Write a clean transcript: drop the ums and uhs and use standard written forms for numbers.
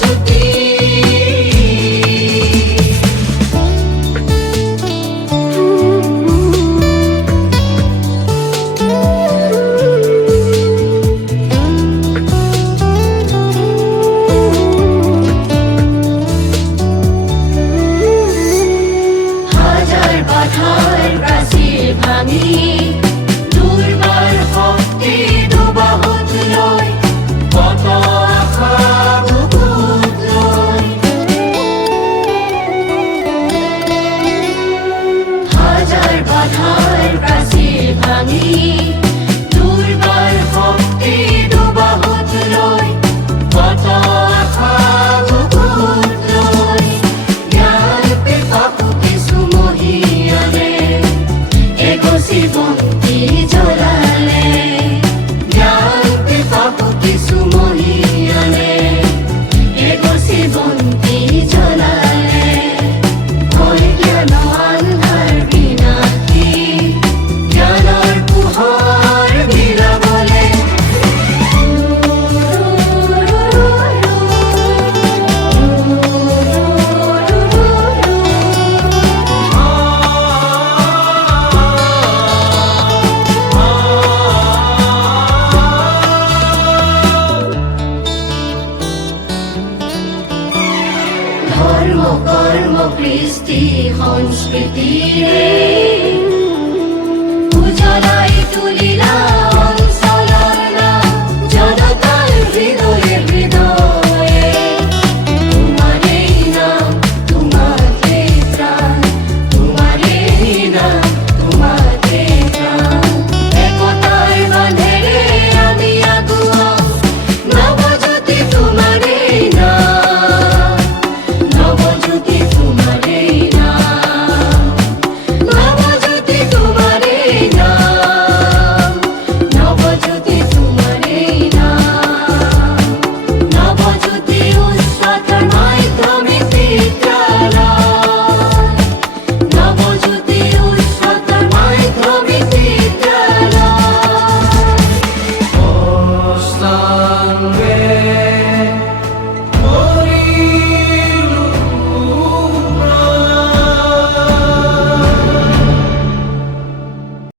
জ্যোতি। হাজার বাধার প্রাচীর ভাঙি দুর্বার ভক্তি ডোবাহত লয়, কত আশা বুকুত লয়। হাজার বাধার প্রাচীর ভাঙি দুর্বার ভক্তি ডোবাহত লয়, কত আশা বুকুত লয়। জ্ঞান পেপাকু কিছু মহিয়ালে এগোছি বন্তি জ্বলালে, জ্ঞান পেপাকু কিছু মহিয়ালে এগোছি বন্তি জ্বলালে। হয় জ্ঞান আন্ধাৰ বিনাশী, জ্ঞানৰ পোহৰ বিলাবলে। ধৰ্ম কৰ্ম কৃষ্টি সংস্কৃতিৰে উজ্বলাই তুলিলা অঞ্চলৰ নাম, জনতাৰ হৃদয়